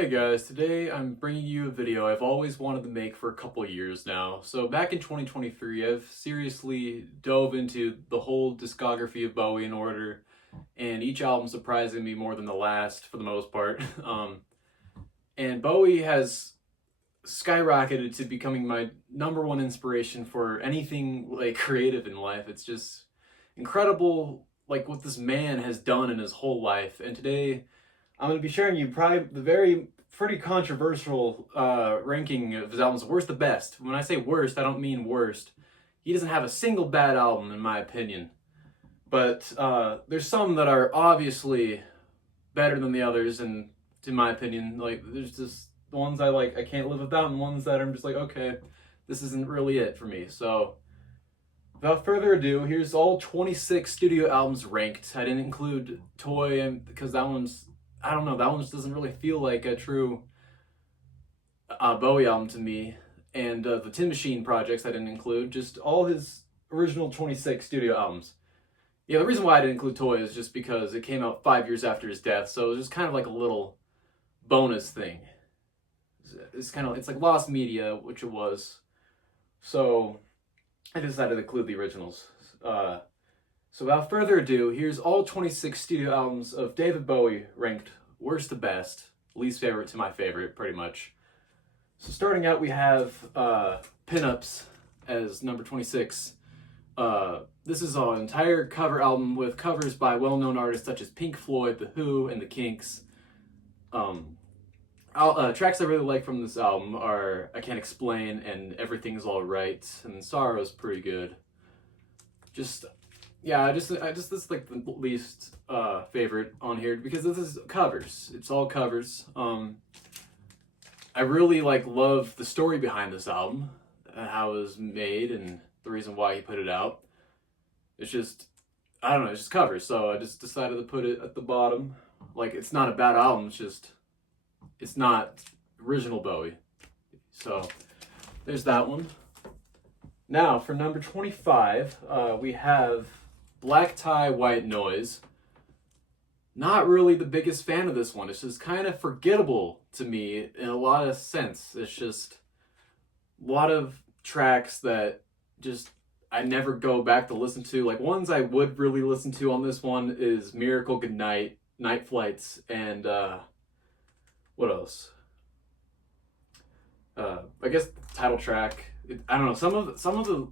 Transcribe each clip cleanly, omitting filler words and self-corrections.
Hey guys, today I'm bringing you a video I've always wanted to make for a couple years now. So back in 2023, I've seriously dove into the whole discography of Bowie in order, and each album surprising me more than the last for the most part. And Bowie has skyrocketed to becoming my number one inspiration for anything like creative in life. It's just incredible, like what this man has done in his whole life. And today I'm going to be sharing you probably the pretty controversial ranking of his albums, worst to best. When I say worst, I don't mean worst. He doesn't have a single bad album, in my opinion. But there's some that are obviously better than the others, and in my opinion, like there's just the ones I can't live without, and ones that I'm just like, okay, this isn't really it for me. So without further ado, here's all 26 studio albums ranked. I didn't include Toy because that one's, I don't know, that one just doesn't really feel like a true Bowie album to me. And the Tin Machine projects I didn't include, just all his original 26 studio albums. Yeah, the reason why I didn't include Toy is just because it came out 5 years after his death, so it was just kind of like a little bonus thing. It's like lost media, which it was. So I decided to include the originals. So without further ado, here's all 26 studio albums of David Bowie ranked worst to best, least favorite to my favorite, pretty much. So starting out, we have Pinups as number 26. This is an entire cover album with covers by well-known artists such as Pink Floyd, The Who, and The Kinks. Tracks I really like from this album are I Can't Explain and Everything's Alright, and Sorrow's pretty good. I just this is like the least favorite on here because this is covers. It's all covers. I really love the story behind this album, how it was made, and the reason why he put it out. It's just, I don't know, it's just covers. So I just decided to put it at the bottom. Like, it's not a bad album. It's just, it's not original Bowie. So there's that one. Now for number 25, we have Black Tie, White Noise. Not really the biggest fan of this one. It's just kind of forgettable to me in a lot of sense. It's just a lot of tracks that just I never go back to listen to. Like, ones I would really listen to on this one is Miracle, Goodnight, Night Flights, and what else? I guess the title track. I don't know. Some of the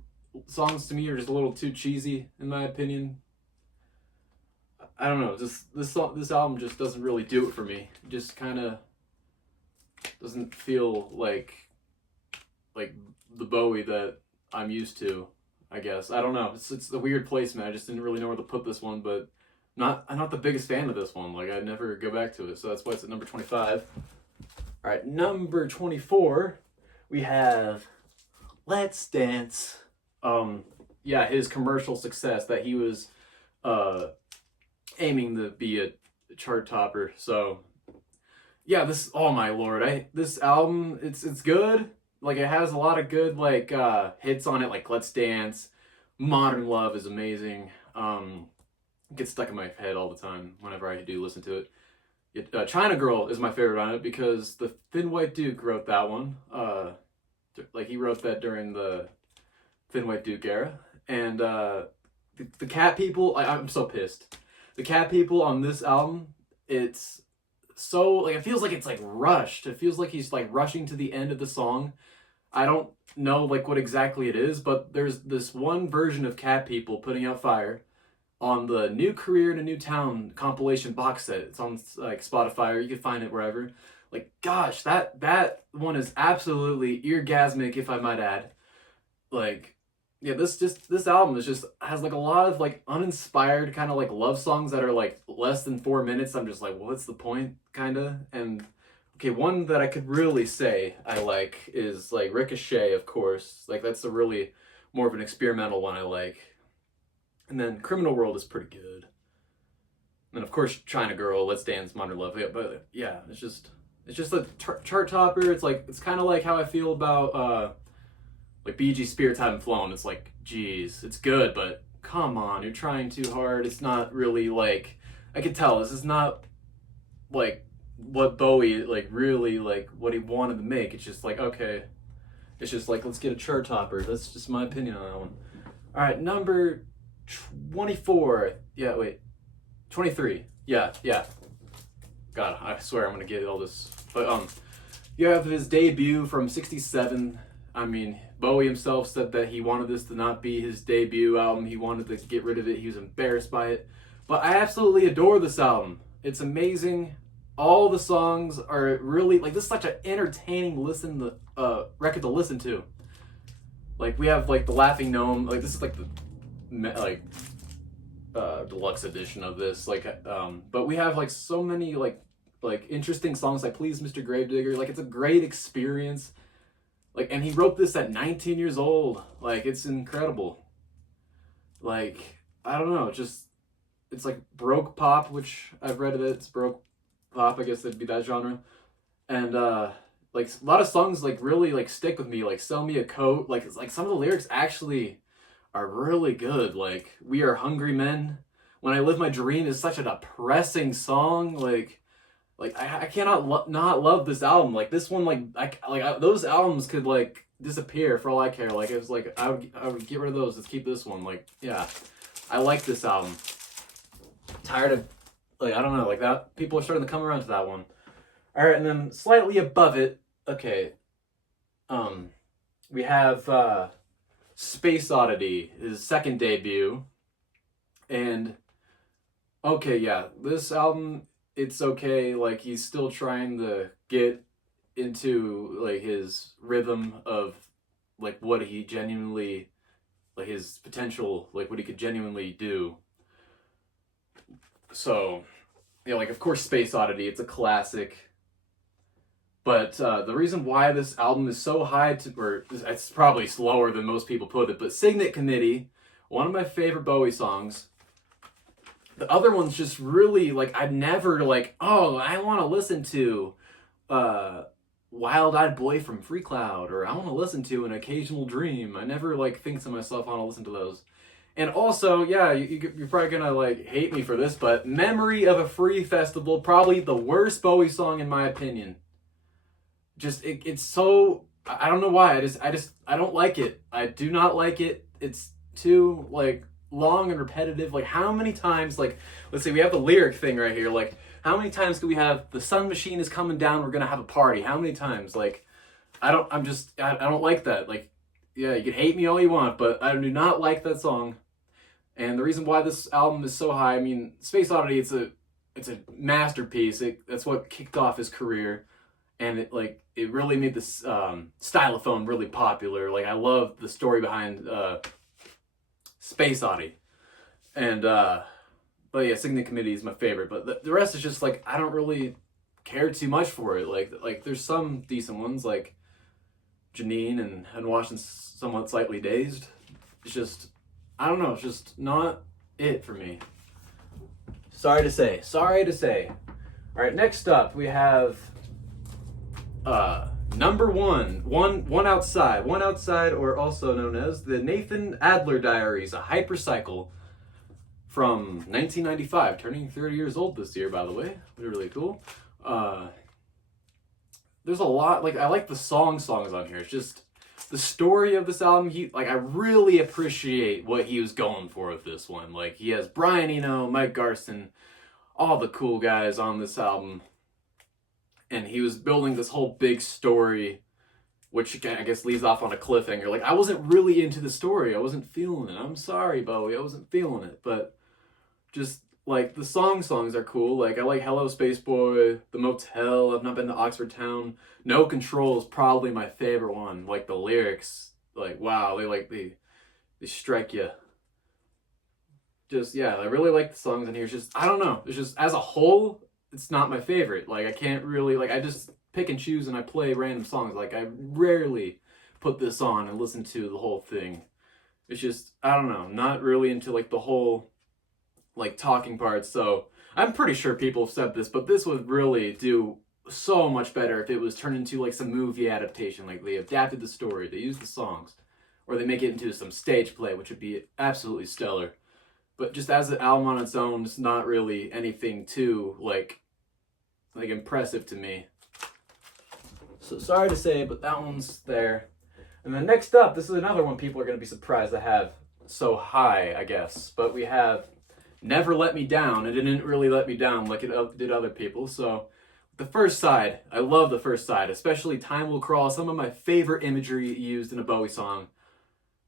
songs to me are just a little too cheesy, in my opinion. I don't know. Just this album just doesn't really do it for me. It just kind of doesn't feel like the Bowie that I'm used to. I guess I don't know. It's a weird placement. I just didn't really know where to put this one, but I'm not the biggest fan of this one. Like, I'd never go back to it, so that's why it's at number 25. All right, number 24, we have Let's Dance. Yeah, his commercial success that he was aiming to be a chart topper. So yeah, oh my lord, this album, it's good. Like, it has a lot of good hits on it, like Let's Dance. Modern Love is amazing. It gets stuck in my head all the time whenever I do listen to it. China Girl is my favorite on it because the Thin White Duke wrote that one. He wrote that during the Thin White Duke era. And the Cat People, I'm so pissed. The Cat People on this album, it's so, it feels like it's rushed. It feels like he's rushing to the end of the song. I don't know what exactly it is, but there's this one version of Cat People putting out fire on the New Career in a New Town compilation box set. It's on Spotify, or you can find it wherever. Gosh, that one is absolutely eargasmic, if I might add. Yeah, this album has a lot of uninspired kind of love songs that are less than 4 minutes. I'm just what's the point, kinda? And okay, one that I could really say I like is Ricochet, of course. That's a really more of an experimental one I like. And then Criminal World is pretty good. And of course, China Girl, Let's Dance, Modern Love. Yeah, but yeah, it's just a chart topper. It's kind of like how I feel about Bee Gees' Spirits Haven't Flown. It's geez, it's good, but come on, you're trying too hard. It's not really I could tell this is not what Bowie like really like what he wanted to make. It's just like okay, it's just like let's get a chart topper. That's just my opinion on that one. All right, number 24. Yeah, wait, 23. Yeah. God, I swear I'm gonna get all this. But you have his debut from '67. I mean, Bowie himself said that he wanted this to not be his debut album. He wanted to get rid of it. He was embarrassed by it. But I absolutely adore this album. It's amazing. All the songs are really like this is such an entertaining record to listen to. Like we have like the Laughing Gnome. Like this is like the like deluxe edition of this. But we have like so many like interesting songs like Please Mr. Gravedigger. Like it's a great experience. Like and he wrote this at 19 years old. Like it's incredible. Like I don't know, just it's like broke pop, which I've read of it. It's broke pop, I guess it'd be that genre. And like a lot of songs like really like stick with me. Like Sell Me a Coat. Like it's like some of the lyrics actually are really good. Like We Are Hungry Men. When I Live My Dream is such a depressing song. Like I cannot not love this album. Like this one, those albums could like disappear for all I care. Like it was like I would get rid of those. Let's keep this one. Like yeah, I like this album. Tired of like I don't know like that. People are starting to come around to that one. All right, and then slightly above it, okay. We have Space Oddity, his second debut, and okay, yeah, this album it's okay. Like he's still trying to get into like his rhythm of like what he genuinely like his potential, like what he could genuinely do. So, yeah, like of course Space Oddity, it's a classic. But the reason why this album is so high or it's probably slower than most people put it, but Signet Committee, one of my favorite Bowie songs. The other one's just really like I'd never like, oh, I want to listen to Wild Eyed Boy from Free Cloud, or I want to listen to An Occasional Dream. I never like think to myself I want to listen to those. And also, yeah, you're probably gonna like hate me for this, but Memory of a Free Festival, probably the worst Bowie song in my opinion. Just it's so I don't know why I don't like it. I do not like it. It's too like long and repetitive. Like how many times like let's say we have the lyric thing right here. Like how many times can we have the sun machine is coming down, we're gonna have a party? How many times? Like I don't like that. Like yeah, you can hate me all you want, but I do not like that song. And the reason why this album is so high, I mean, Space Oddity, it's a masterpiece. That's what kicked off his career. And it really made this stylophone really popular. Like I love the story behind Space Oddity, and but yeah, Signet Committee is my favorite. But the rest is just like I don't really care too much for it. Like there's some decent ones like Janine and Washington Somewhat Slightly Dazed. It's just I don't know. It's just not it for me. Sorry to say. All right, next up we have. Number one outside, or also known as the Nathan Adler Diaries, a hypercycle from 1995, turning 30 years old this year, by the way. Really cool. There's a lot, like, I like the songs on here. It's just the story of this album. I really appreciate what he was going for with this one. Like, he has Brian Eno, Mike Garson, all the cool guys on this album. And he was building this whole big story, which I guess leaves off on a cliffhanger. Like, I wasn't really into the story. I wasn't feeling it. I'm sorry, Bowie. I wasn't feeling it. But just, like, the songs are cool. Like, I like Hello, Space Boy, The Motel, I've Not Been to Oxford Town. No Control is probably my favorite one. Like, the lyrics, like, wow, they strike you. Just, yeah, I really like the songs in here. It's just, I don't know. It's just, as a whole, it's not my favorite. Like, I can't really, like, I just pick and choose and I play random songs. Like, I rarely put this on and listen to the whole thing. It's just, I don't know, not really into, like, the whole, like, talking parts. So, I'm pretty sure people have said this, but this would really do so much better if it was turned into, like, some movie adaptation. Like, they adapted the story, they used the songs, or they make it into some stage play, which would be absolutely stellar. But just as an album on its own, it's not really anything too, like like impressive to me. So sorry to say, but that one's there. And then next up, this is another one people are going to be surprised to have so high, I guess. But we have Never Let Me Down. It didn't really let me down like it did other people. So the first side, I love the first side, especially Time Will Crawl, some of my favorite imagery used in a Bowie song.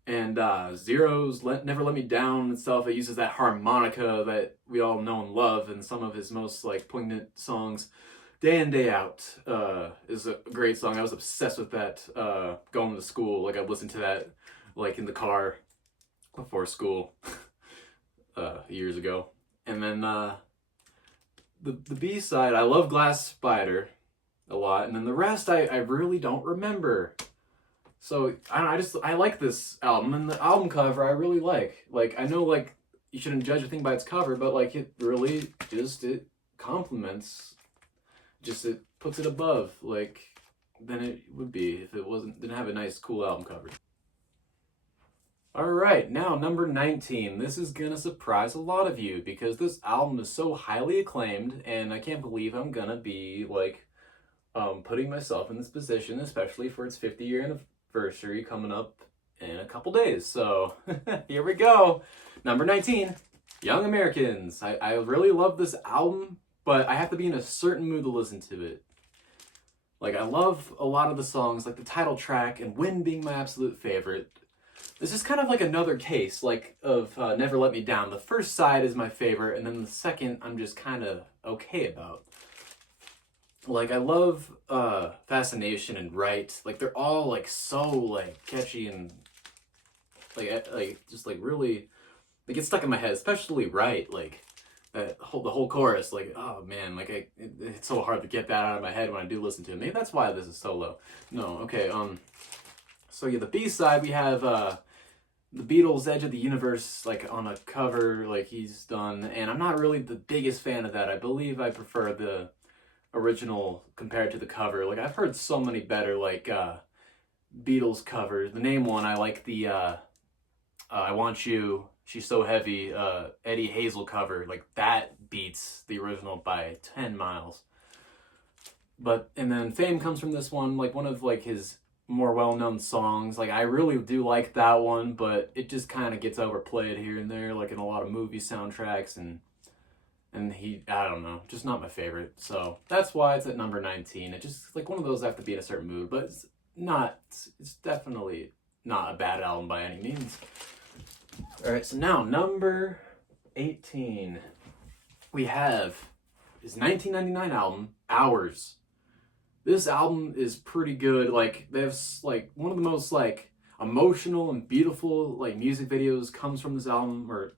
And Zero's Never Let Me Down and stuff, it uses that harmonica that we all know and love in some of his most like poignant songs. Day In, Day Out is a great song. I was obsessed with that going to school. Like I listened to that like in the car before school years ago. And then the B side, I love Glass Spider a lot. And then the rest I really don't remember. So I like this album, and the album cover I really like. Like I know like you shouldn't judge a thing by its cover, but like it really just it complements, just it puts it above like than it would be if it didn't have a nice cool album cover. All right, now number 19. This is gonna surprise a lot of you because this album is so highly acclaimed, and I can't believe I'm gonna be like putting myself in this position, especially for its 50-year anniversary coming up in a couple days. So here we go. Number 19, Young Americans. I really love this album, but I have to be in a certain mood to listen to it. Like I love a lot of the songs, like the title track and Wind being my absolute favorite. This is kind of like another case like of Never Let Me Down. The first side is my favorite, and then the second I'm just kind of okay about. Like I love Fascination and Right. Like they're all like so like catchy and like just like really they get stuck in my head, especially Right. Like the whole chorus. Like oh man, like it's so hard to get that out of my head when I do listen to it. Maybe that's why this is so low. No, okay. So yeah, the B side we have the Beatles' Edge of the Universe like on a cover like he's done, and I'm not really the biggest fan of that. I believe I prefer the original compared to the cover. Like I've heard so many better like Beatles covers. The name one I like the I Want You, She's So Heavy, Eddie Hazel cover. Like that beats the original by 10 miles. But and then Fame comes from this one, like one of like his more well-known songs. Like I really do like that one, but it just kind of gets overplayed here and there, like in a lot of movie soundtracks, and I don't know, just not my favorite. So that's why it's at number 19. It just like one of those I have to be in a certain mood, but it's definitely not a bad album by any means. All right, so now number 18 we have his 1999 album, Hours. This album is pretty good. Like there's like one of the most like emotional and beautiful like music videos comes from this album, or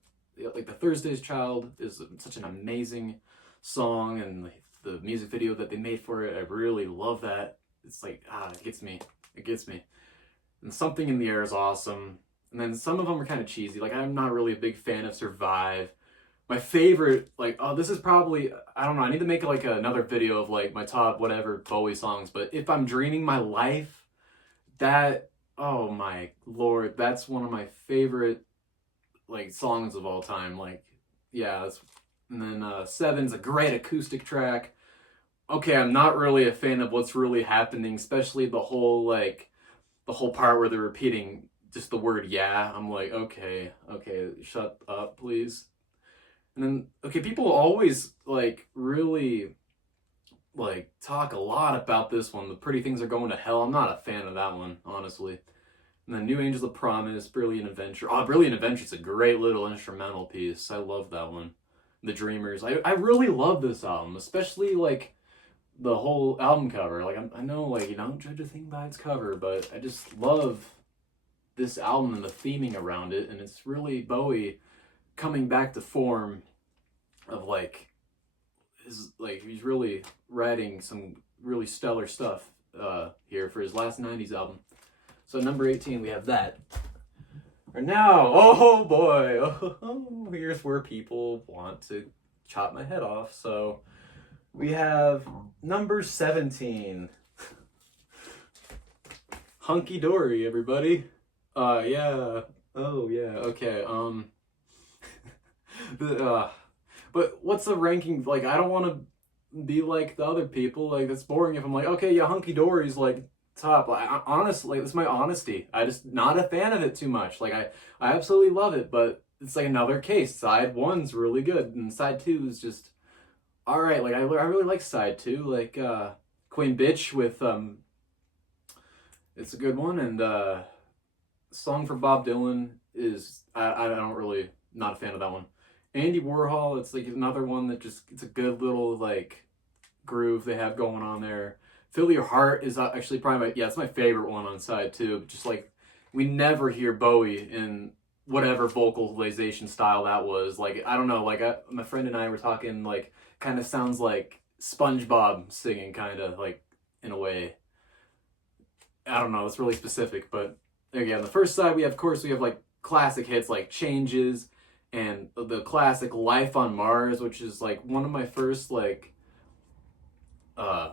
like the Thursday's Child is such an amazing song, and the music video that they made for it, I really love that. It's like it gets me. And Something in the Air is awesome. And then some of them are kind of cheesy. Like I'm not really a big fan of Survive. My favorite, like, this is probably, I don't know, I need to make like another video of like my top whatever Bowie songs, but If I'm Dreaming My Life, that, oh my lord, that's one of my favorite like songs of all time. Like yeah, and then Seven's a great acoustic track. Okay, I'm not really a fan of What's Really Happening, especially the whole part where they're repeating just the word yeah. I'm like, okay, shut up please. And then okay, people always like really like talk a lot about this one, The Pretty Things Are Going to Hell. I'm not a fan of that one, honestly. And then New Angels of Promise, Brilliant Adventure. Brilliant Adventure is a great little instrumental piece. I love that one. The Dreamers. I really love this album, especially like the whole album cover. Like I know like you don't judge a thing by its cover, but I just love this album and the theming around it, and it's really Bowie coming back to form of like he's really writing some really stellar stuff here for his last 90s album. So number 18 we have that. And now, oh boy, here's where people want to chop my head off. So we have number 17. Hunky Dory, everybody. Yeah. Oh yeah. Okay. But what's the ranking? Like, I don't want to be like the other people. Like, that's boring if I'm like, okay, yeah, Hunky Dory's like top. Like, honestly, like, that's my honesty. I just not a fan of it too much. Like, I absolutely love it, but it's like another case. Side one's really good, and side two is just all right. Like, I really like side two. Like, Queen Bitch with it's a good one, and Song for Bob Dylan is I don't really, not a fan of that one. Andy Warhol, it's like another one that just, it's a good little like groove they have going on there. Fill Your Heart is actually probably my, yeah, it's my favorite one on side two. Just like, we never hear Bowie in whatever vocalization style that was. Like, I don't know, like my friend and I were talking, like, kind of sounds like SpongeBob singing, kind of like, in a way. I don't know, it's really specific, but there again, the first side we have, of course, we have like classic hits like Changes and the classic Life on Mars, which is like one of my first uh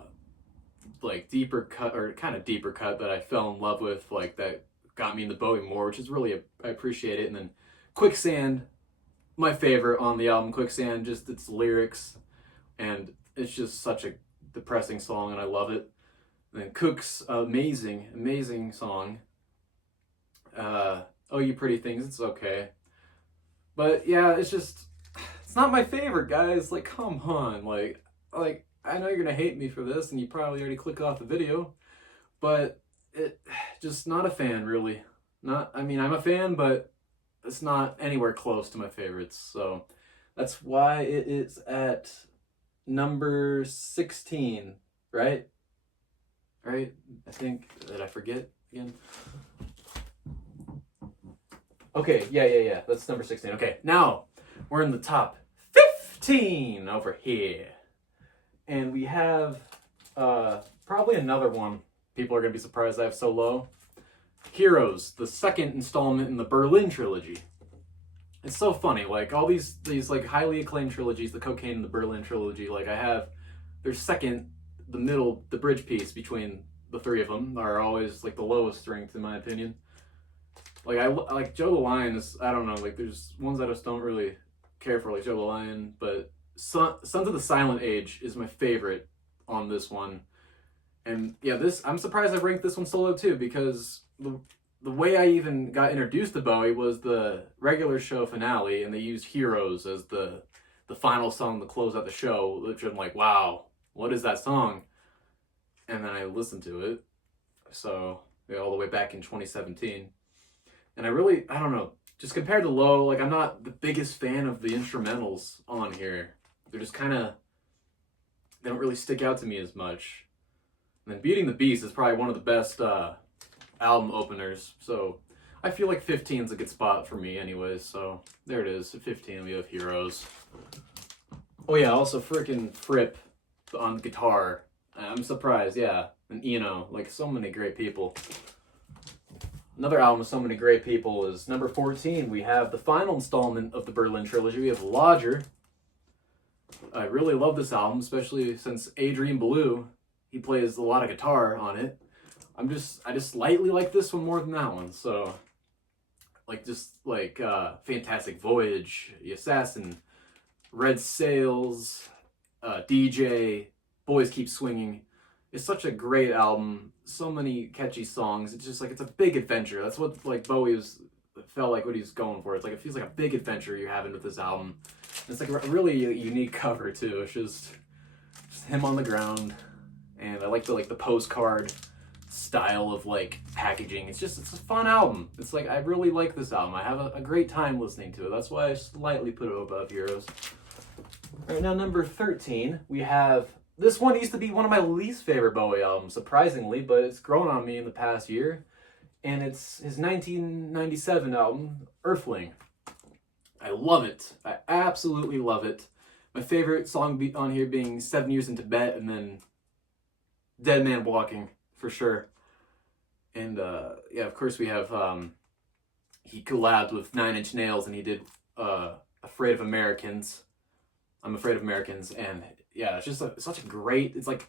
deeper cut, or kind of deeper cut, that I fell in love with, like that got me into Bowie more, which is really I appreciate it. And then Quicksand, my favorite on the album, Quicksand, just its lyrics, and it's just such a depressing song, and I love it. And then Cook's amazing song. Oh You Pretty Things, it's okay. But yeah, it's just, it's not my favorite, guys. Like, come on. Like I know you're gonna hate me for this, and you probably already clicked off the video, but it just not a fan, really. Not, I mean, I'm a fan, but it's not anywhere close to my favorites. So that's why it is at number 16, right? Right? I think, did I forget again? Okay, yeah. That's number 16. Okay, now we're in the top 15 over here. And we have probably another one people are going to be surprised I have so low. Heroes, the second installment in the Berlin trilogy. It's so funny, like all these like highly acclaimed trilogies, the Cocaine and the Berlin trilogy, like I have their second, the middle, the bridge piece between the three of them are always like the lowest ranked in my opinion. Like I like Joe the Lion is, I don't know, like there's ones I just don't really care for, like Joe the Lion, but Sons of the Silent Age is my favorite on this one. And yeah, this, I'm surprised I ranked this one so low too, because the way I even got introduced to Bowie was the regular show finale, and they used Heroes as the final song to close out the show, which I'm like, wow, what is that song? And then I listened to it, so yeah, all the way back in 2017. And I don't know, just compared to Low, like I'm not the biggest fan of the instrumentals on here. They're just kind of, they don't really stick out to me as much. And then Beating the Beast is probably one of the best album openers, so I feel like 15 is a good spot for me anyways, so there it is. At 15 we have Heroes. Oh yeah, also freaking Fripp on guitar. I'm surprised, yeah. And Eno, like so many great people. Another album with so many great people is number 14. We have the final installment of the Berlin trilogy. We have Lodger. I really love this album, especially since Adrian Belew, he plays a lot of guitar on it. I just slightly like this one more than that one. So, like, just like Fantastic Voyage, The Assassin, Red Sails, DJ, Boys Keep Swinging. It's such a great album. So many catchy songs. It's just like, it's a big adventure. That's what like Bowie felt like what he's going for. It's like, it feels like a big adventure you're having with this album. And it's like a really unique cover too. It's just him on the ground, and I like the postcard style of like packaging. It's a fun album. It's like, I really like this album. I have a great time listening to it. That's why I slightly put it above Heroes. All right, now number 13, we have, this one used to be one of my least favorite Bowie albums, surprisingly, but it's grown on me in the past year. And it's his 1997 album, Earthling. I love it. I absolutely love it. My favorite song on here being 7 Years in Tibet, and then Dead Man Walking, for sure. And yeah, of course we have, he collabed with 9 Inch Nails, and he did Afraid of Americans. I'm Afraid of Americans, and yeah, it's just such a great, it's like,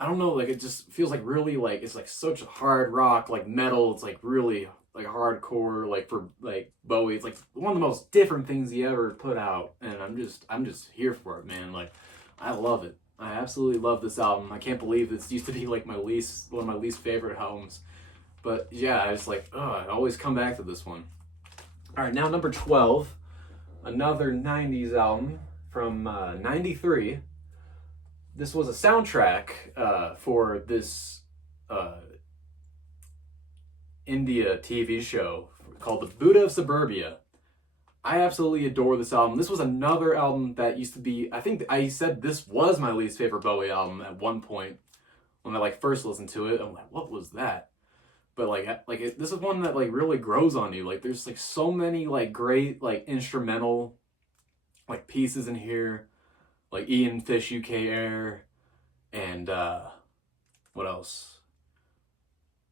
I don't know, like it just feels like really like, it's like such a hard rock, like metal, it's like really like hardcore, like for like Bowie, it's like one of the most different things he ever put out, and I'm just here for it, man. Like, I love it. I absolutely love this album. I can't believe this used to be like one of my least favorite albums. But yeah, I just like, I always come back to this one. All right, now number 12, another 90s album from 93. This was a soundtrack for this uh, India TV show called The Buddha of Suburbia. I absolutely adore this album. This was another album that used to be, I think I said this was my least favorite Bowie album at one point when I like first listened to it. I'm like, what was that? But this is one that like really grows on you. Like there's like so many like great like instrumental like pieces in here, like Ian Fish UK Air and what else?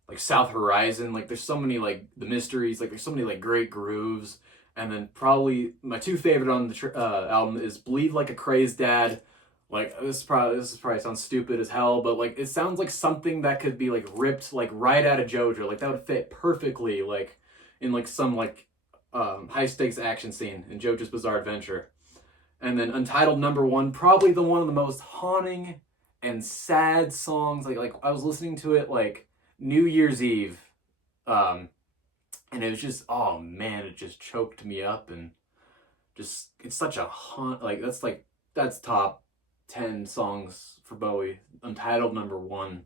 Like South Horizon. Like there's so many like the mysteries. Like there's so many like great grooves. And then probably my two favorite on the album is Bleed Like a Crazed Dad. Like this probably sounds stupid as hell, but like it sounds like something that could be like ripped like right out of JoJo. Like that would fit perfectly like in like some like high stakes action scene in JoJo's Bizarre Adventure. And then Untitled number 1, probably the one of the most haunting and sad songs. Like I was listening to it like New Year's Eve. And it was just, oh man, it just choked me up, and just, it's such a like that's top 10 songs for Bowie. Untitled number 1.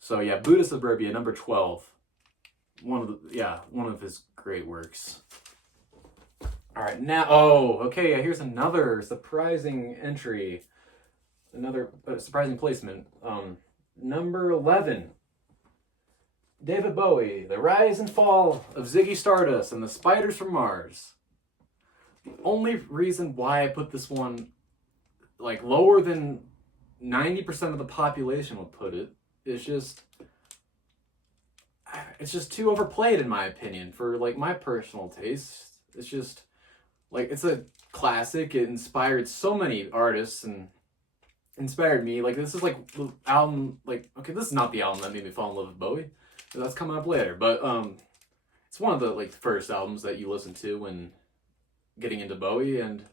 So yeah, Buddha Suburbia number 12. One of his great works. All right, now, okay, here's another surprising entry. Another surprising placement. Number 11. David Bowie, The Rise and Fall of Ziggy Stardust and the Spiders from Mars. The only reason why I put this one like lower than 90% of the population would put it is just, it's just too overplayed in my opinion for like my personal taste. It's just like, it's a classic. It inspired so many artists and inspired me. Like this is like the album, like, okay, this is not the album that made me fall in love with Bowie. That's coming up later, but it's one of the like first albums that you listen to when getting into Bowie, and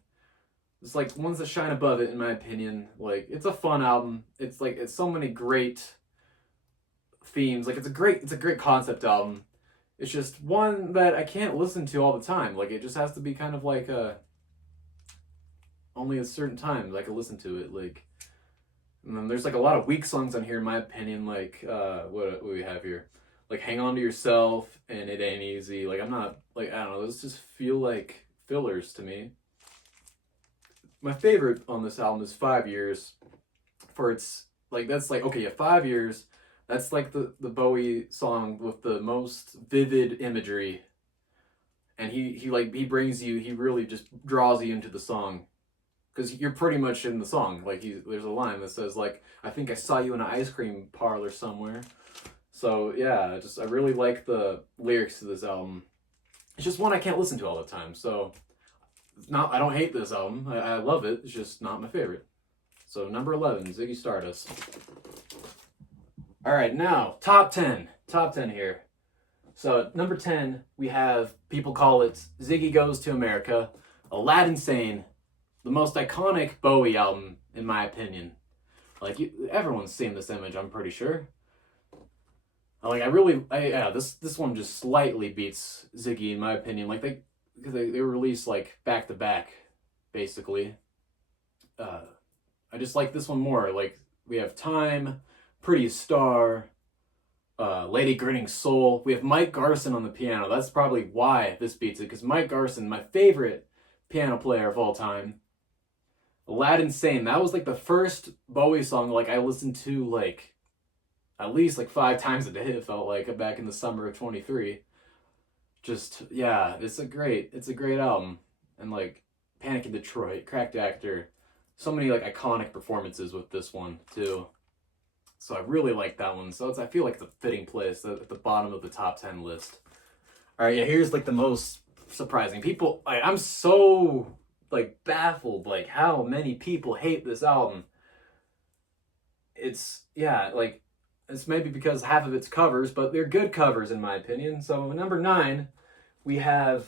it's like ones that shine above it in my opinion. Like it's a fun album. It's like it's so many great themes. Like it's a great concept album. It's just one that I can't listen to all the time. Like it just has to be kind of like only a certain times I can listen to it. Like, and then there's like a lot of weak songs on here in my opinion. Like what we have here. Like Hang On to Yourself and It Ain't Easy. Like I'm not, like, I don't know, those just feel like fillers to me. My favorite on this album is 5 Years. For its, like, that's like, okay, yeah, 5 Years. That's like the Bowie song with the most vivid imagery. And he really just draws you into the song. Because you're pretty much in the song. Like there's a line that says like, I think I saw you in an ice cream parlor somewhere. So yeah, I really like the lyrics to this album. It's just one I can't listen to all the time. So I don't hate this album. I love it. It's just not my favorite. So number 11, Ziggy Stardust. All right, now top 10 here. So number 10, we have, people call it Ziggy Goes to America, Aladdin Sane, the most iconic Bowie album in my opinion. Like everyone's seen this image, I'm pretty sure. Like this one just slightly beats Ziggy in my opinion. Like they were released like back to back, basically. I just like this one more. Like we have Time, Pretty Star, Lady Grinning Soul. We have Mike Garson on the piano. That's probably why this beats it, because Mike Garson, my favorite piano player of all time. Aladdin Sane, that was like the first Bowie song like I listened to like at least like 5 times a day, it felt like, back in the summer of 23. Just, yeah, it's a great album. And like Panic in Detroit, Cracked Actor, so many like iconic performances with this one too. So I really like that one. So I feel like it's a fitting place at the bottom of the top 10 list. All right, yeah, here's like the most surprising. People, I'm so like baffled like how many people hate this album. It's, yeah, like, it's maybe because half of it's covers, but they're good covers in my opinion. So number 9, we have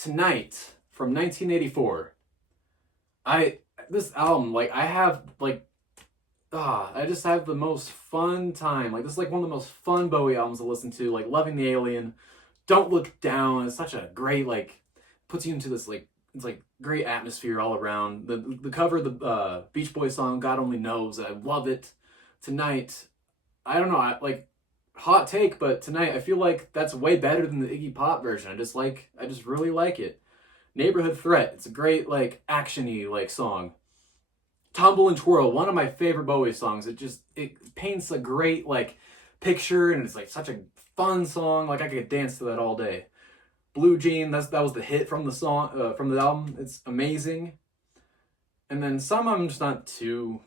Tonight from 1984. This album, like I have like I just have the most fun time. Like, this is like one of the most fun Bowie albums to listen to. Like, Loving the Alien, Don't Look Down. It's such a great, like, puts you into this, like, it's like great atmosphere all around. The cover of the Beach Boys song, God Only Knows, I love it. Tonight, I don't know, like, hot take, but tonight I feel like that's way better than the Iggy Pop version. I just really like it. Neighborhood Threat, it's a great, like, action-y, like, song. Tumble and Twirl, one of my favorite Bowie songs. It paints a great, like, picture, and it's like such a fun song. Like, I could dance to that all day. Blue Jean, that was the hit from the song, from the album. It's amazing. And then some I'm just not too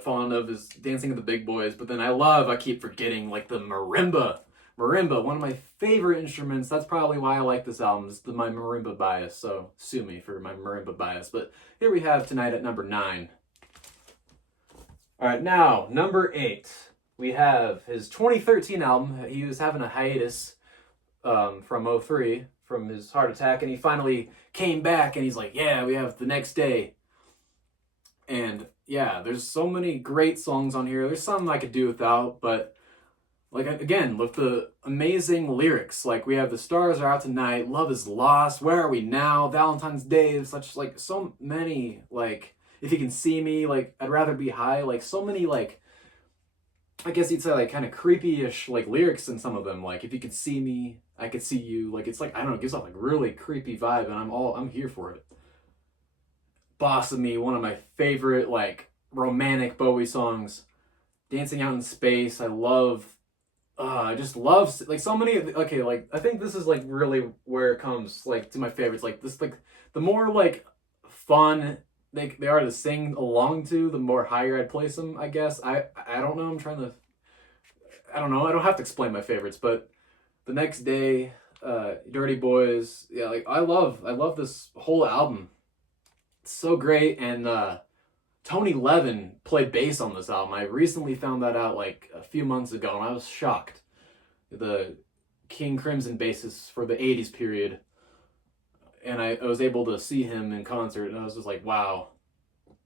fond of is Dancing with the Big Boys, but then I keep forgetting, like, the marimba. Marimba, one of my favorite instruments. That's probably why I like this album, is my marimba bias. So sue me for my marimba bias. But here we have tonight at number 9. All right, now number 8. We have his 2013 album. He was having a hiatus from 2003 from his heart attack, and he finally came back, and he's like, yeah, we have The Next Day. And yeah, there's so many great songs on here. There's some I could do without, but like, again, with the amazing lyrics, like, we have The Stars Are Out Tonight, Love Is Lost, Where Are We Now, Valentine's Day, such, like, so many, like, If You Can See Me, like, I'd Rather Be High, like, so many, like, I guess you'd say, like, kind of creepy-ish, like, lyrics in some of them, like, if you could see me, I could see you, like, it's like, I don't know, it gives off, like, really creepy vibe, and I'm here for it. Boss of Me, one of my favorite, like, romantic Bowie songs. Dancing Out in Space, I just love, like, so many, okay, like, I think this is, like, really where it comes, like, to my favorites, like, this, like, the more, like, fun they are to sing along to, the more higher I'd place them, I guess. I don't know, I don't know, I don't have to explain my favorites, but The Next Day, Dirty Boys, yeah, like, I love this whole album. It's so great, and, Tony Levin played bass on this album. I recently found that out, like, a few months ago, and I was shocked. The King Crimson bassist for the 80s period. And I was able to see him in concert, and I was just like, wow,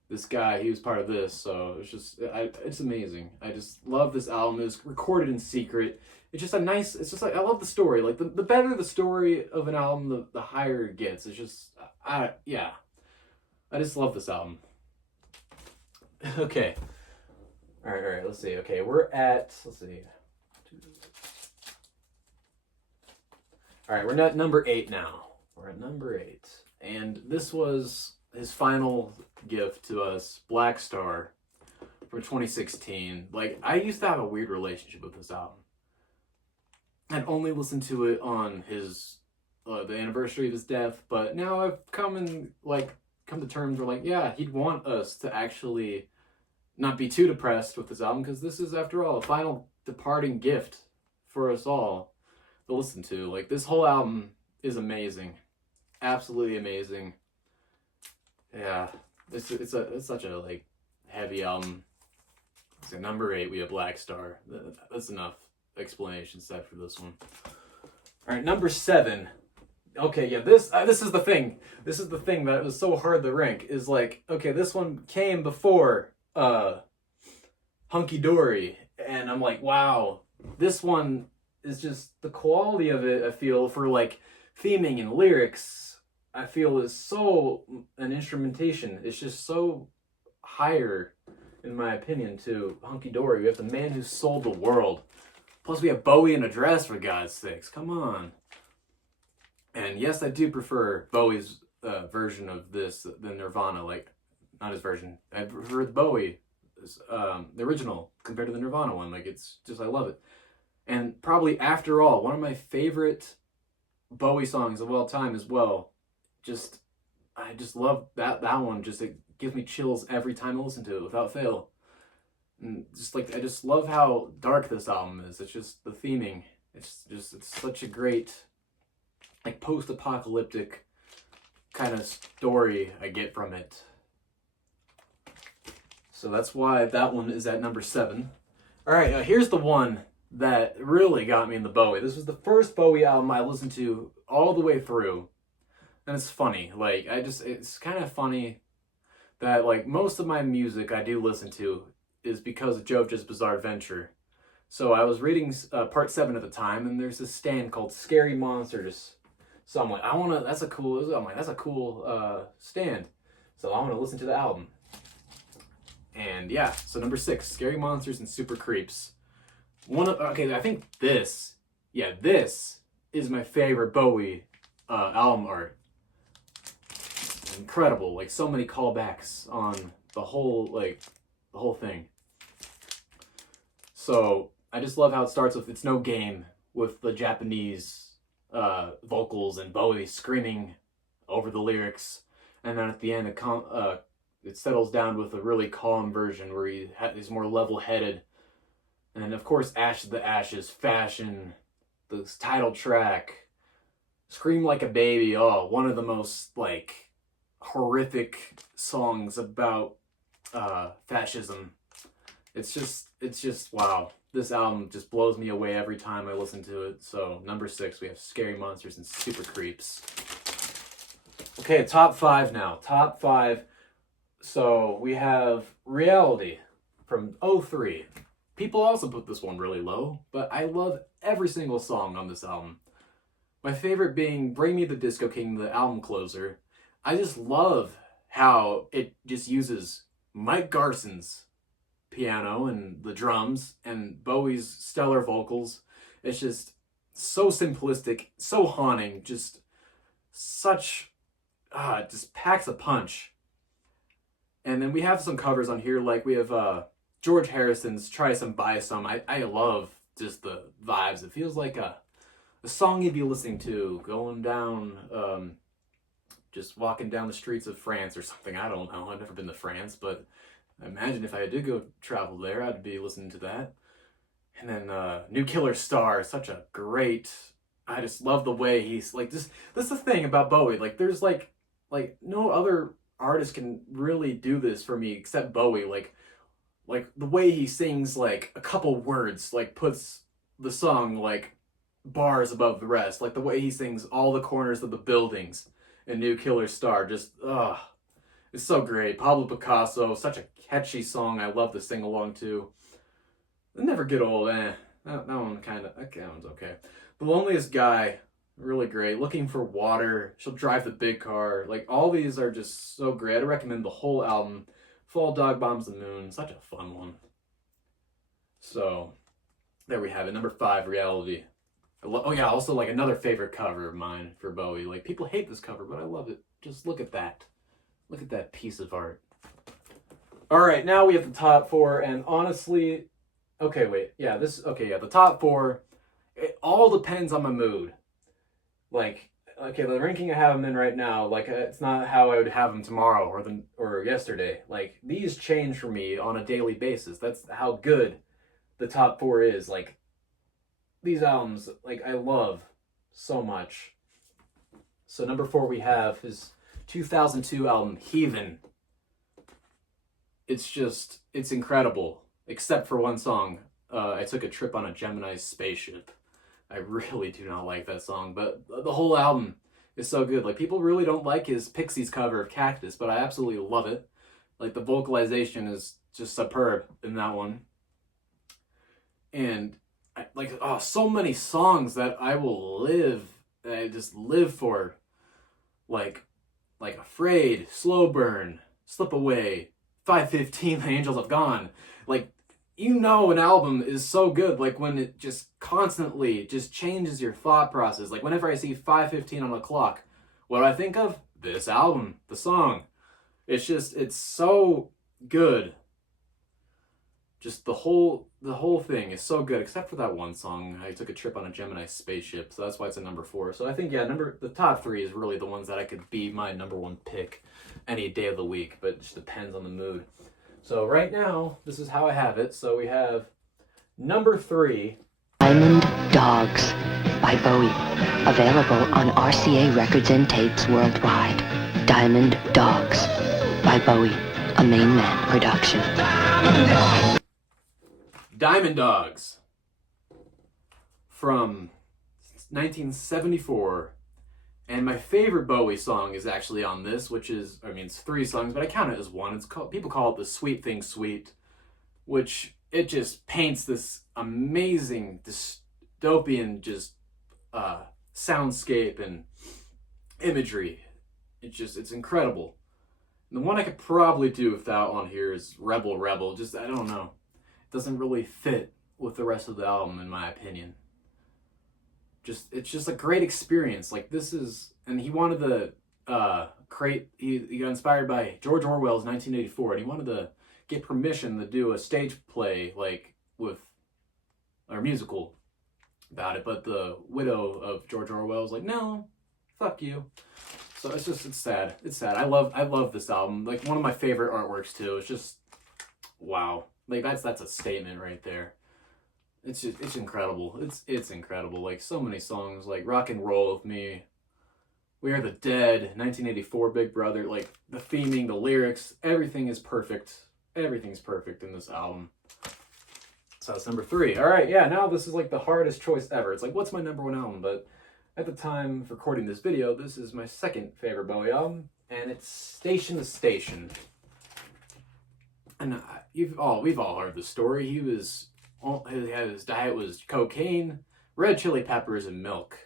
this guy, he was part of this. So it's amazing. I just love this album. It was recorded in secret. It's just like, I love the story. Like, the better the story of an album, the higher it gets. It's just, yeah. I just love this album. Okay. All right, let's see. Okay, let's see. All right, we're at number 8 now. We're at number 8. And this was his final gift to us, Black Star, from 2016. Like, I used to have a weird relationship with this album. I'd only listened to it on his, the anniversary of his death, but now I've come to terms where, like, yeah, he'd want us to actually not be too depressed with this album, because this is, after all, a final departing gift for us all to listen to. Like, this whole album is amazing, absolutely amazing. Yeah, it's such a, like, heavy album. So number 8, we have Black Star. That's enough explanation set for this one. All right, number 7. Okay, yeah, this is the thing. This is the thing that was so hard to rank, is, like, okay, this one came before Hunky Dory, and I'm like, wow, this one is just, the quality of it, I feel, for, like, theming and lyrics, I feel is so, an instrumentation, it's just so higher, in my opinion, to Hunky Dory. We have the man who sold the world. Plus we have Bowie in a dress, for God's sakes, come on. And yes, I do prefer Bowie's version of this than Nirvana, like, not his version. I prefer the Bowie, the original, compared to the Nirvana one. Like, it's just, I love it. And probably, after all, one of my favorite Bowie songs of all time as well. I just love that one. Just, it gives me chills every time I listen to it, without fail. And just, like, I just love how dark this album is. It's just the theming. It's such a great, like, post-apocalyptic kind of story I get from it. So that's why that one is at number 7. All right, here's the one that really got me in the Bowie. This was the first Bowie album I listened to all the way through. And it's funny. Like, it's kind of funny that, like, most of my music I do listen to is because of JoJo's Bizarre Adventure. So I was reading part 7 at the time, and there's this stand called Scary Monsters. So I'm like, that's a cool stand. So I want to listen to the album. And yeah, so number 6, Scary Monsters and Super Creeps. I think this is my favorite Bowie album art. Incredible, like so many callbacks on the whole thing. So I just love how it starts with "It's No Game" with the Japanese vocals and Bowie screaming over the lyrics, and then at the end it settles down with a really calm version where he's more level-headed. And then of course "Ashes to Ashes," "Fashion," the title track, "Scream Like a Baby." Oh, one of the most like horrific songs about fascism. It's just wow. This album just blows me away every time I listen to it. So number 6, we have Scary Monsters and Super Creeps. Okay, top 5 now. Top 5. So we have Reality from 03. People also put this one really low, but I love every single song on this album. My favorite being Bring Me the Disco King, the album closer. I just love how it just uses Mike Garson's piano and the drums and Bowie's stellar vocals. It's just so simplistic, so haunting, just packs a punch. And then we have some covers on here, like we have George Harrison's Try Some Buy Some. I love just the vibes. It feels like a song you'd be listening to going down, just walking down the streets of France or something. I don't know. I've never been to France, but I imagine if I did go travel there, I'd be listening to that. And then New Killer Star, such a great. I just love the way he's like this. That's the thing about Bowie. Like there's like no other artist can really do this for me except Bowie. Like the way he sings like a couple words, like puts the song like bars above the rest. Like the way he sings all the corners of the buildings in New Killer Star. Just it's so great. Pablo Picasso, such a catchy song. I love to sing along to. They never get old. That one's okay. The Loneliest Guy, really great. Looking for Water, She'll Drive the Big Car. Like all these are just so great. I recommend the whole album. Fall Dog Bombs the Moon, such a fun one. So there we have it. Number 5, Reality. Also like another favorite cover of mine for Bowie. Like people hate this cover, but I love it. Just look at that. Look at that piece of art. All right, now we have the top 4, and honestly, the top 4, it all depends on my mood. Like, okay, the ranking I have them in right now, like, it's not how I would have them tomorrow or yesterday. Like, these change for me on a daily basis. That's how good the top 4 is. Like, these albums, like, I love so much. So number 4 we have his 2002 album, Heathen. It's incredible, except for one song. I Took a Trip on a Gemini Spaceship. I really do not like that song, but the whole album is so good. Like, people really don't like his Pixies cover of Cactus, but I absolutely love it. Like, the vocalization is just superb in that one. And so many songs that I just live for. Like Afraid, Slow Burn, Slip Away, 5:15, The Angels Have Gone. Like, an album is so good, like when it just constantly just changes your thought process. Like whenever I see 5:15 on the clock, what do I think of? This album, the song. It's so good. Just the whole thing is so good, except for that one song, I Took a Trip on a Gemini Spaceship. So that's why it's a number 4. So I think, the top 3 is really the ones that I could be my number 1 pick any day of the week, but it just depends on the mood. So right now, this is how I have it. So we have number 3. Diamond Dogs by Bowie. Available on RCA Records and Tapes worldwide. Diamond Dogs by Bowie. A Main Man production. Diamond Dogs from 1974. And my favorite Bowie song is actually on this, which is, it's 3 songs, but I count it as one. People call it the Sweet Thing Sweet. which it just paints this amazing dystopian just soundscape and imagery. It's incredible. And the one I could probably do without on here is Rebel Rebel. Just, I don't know. It doesn't really fit with the rest of the album, in my opinion. It's just a great experience. Like, this is, and he wanted to create, he got inspired by George Orwell's 1984, and he wanted to get permission to do a stage play, like, with, or musical about it, but the widow of George Orwell was like, no, fuck you. So it's sad. It's sad. I love this album. Like, one of my favorite artworks too. It's just, wow. Like, that's a statement right there. It's incredible. It's incredible. Like, so many songs, like Rock and Roll with Me, We Are the Dead, 1984, Big Brother. Like, the theming, the lyrics, everything is perfect. Everything's perfect in this album. So that's number 3. All right, yeah, now this is like the hardest choice ever. It's like, what's my number 1 album? But at the time of recording this video, this is my second favorite Bowie album, and it's Station to Station. And we've all heard the story. His diet was cocaine, red chili peppers, and milk.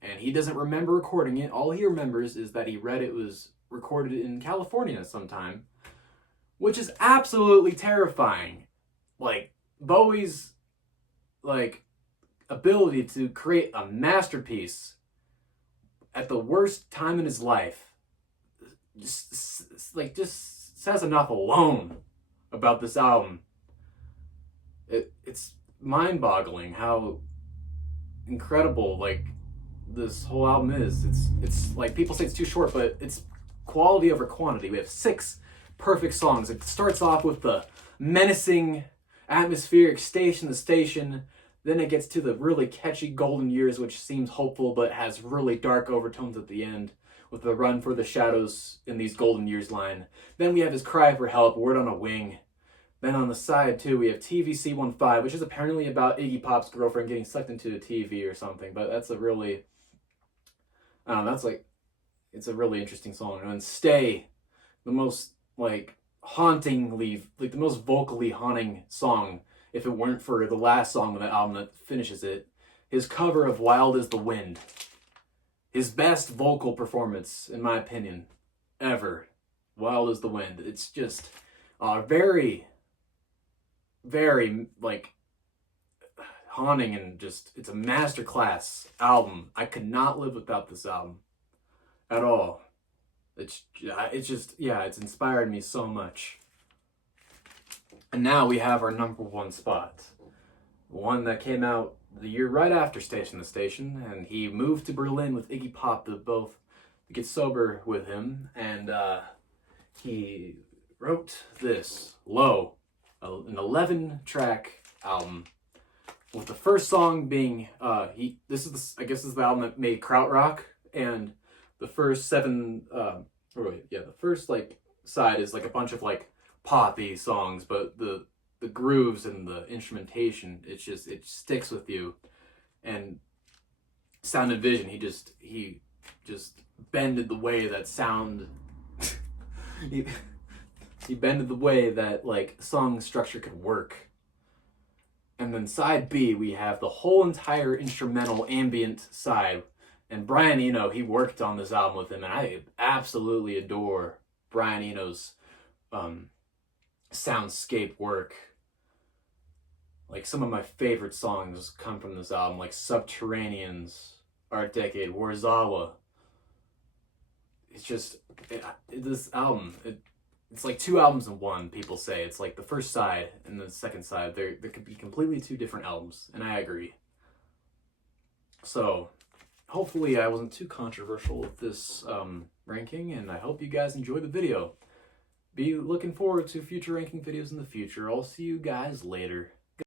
And he doesn't remember recording it. All he remembers is that he read it was recorded in California sometime, which is absolutely terrifying. Like, Bowie's, like, ability to create a masterpiece at the worst time in his life just says enough alone about this album. It's mind-boggling how incredible, like, this whole album is. It's like, people say it's too short, but it's quality over quantity. We have 6 perfect songs. It starts off with the menacing, atmospheric Station to Station. Then it gets to the really catchy Golden Years, which seems hopeful but has really dark overtones at the end, with the Run for the Shadows in these Golden Years line. Then we have his Cry for Help, Word on a Wing. Then on the side, too, we have TVC15, which is apparently about Iggy Pop's girlfriend getting sucked into a TV or something, but that's a really, I don't know, that's like, it's a really interesting song. And then Stay, the most, like, hauntingly, like, the most vocally haunting song, if it weren't for the last song of the album that finishes it, his cover of Wild as the Wind. His best vocal performance, in my opinion, ever. Wild as the Wind. It's just very, very, like, haunting, and just, it's a masterclass album. I could not live without this album at all. It's just, yeah, it's inspired me so much. And now we have our number 1 spot. One that came out the year right after Station to Station, and he moved to Berlin with Iggy Pop to get sober with him, and he wrote this, Low, an 11-track album, with the first song being, I guess this is the album that made Krautrock, and the first 7, the first, like, side is, like, a bunch of, like, poppy songs, but the grooves and the instrumentation, it sticks with you. And Sound and Vision, he just bended the way that sound he bended the way that, like, song structure could work. And then side B, we have the whole entire instrumental ambient side, and Brian Eno, he worked on this album with him, and I absolutely adore Brian Eno's soundscape work. Like, some of my favorite songs come from this album, like Subterraneans, Art Decade, Warzawa. It's just, this album, it's like 2 albums in one, people say. It's like the first side and the second side, there could be completely 2 different albums, and I agree. So, hopefully I wasn't too controversial with this ranking, and I hope you guys enjoyed the video. Be looking forward to future ranking videos in the future. I'll see you guys later.